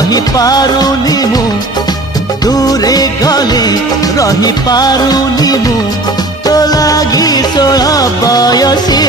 रही पारुनी मु दूरे गले रही पारुनी मु तो लागी 16 बयसी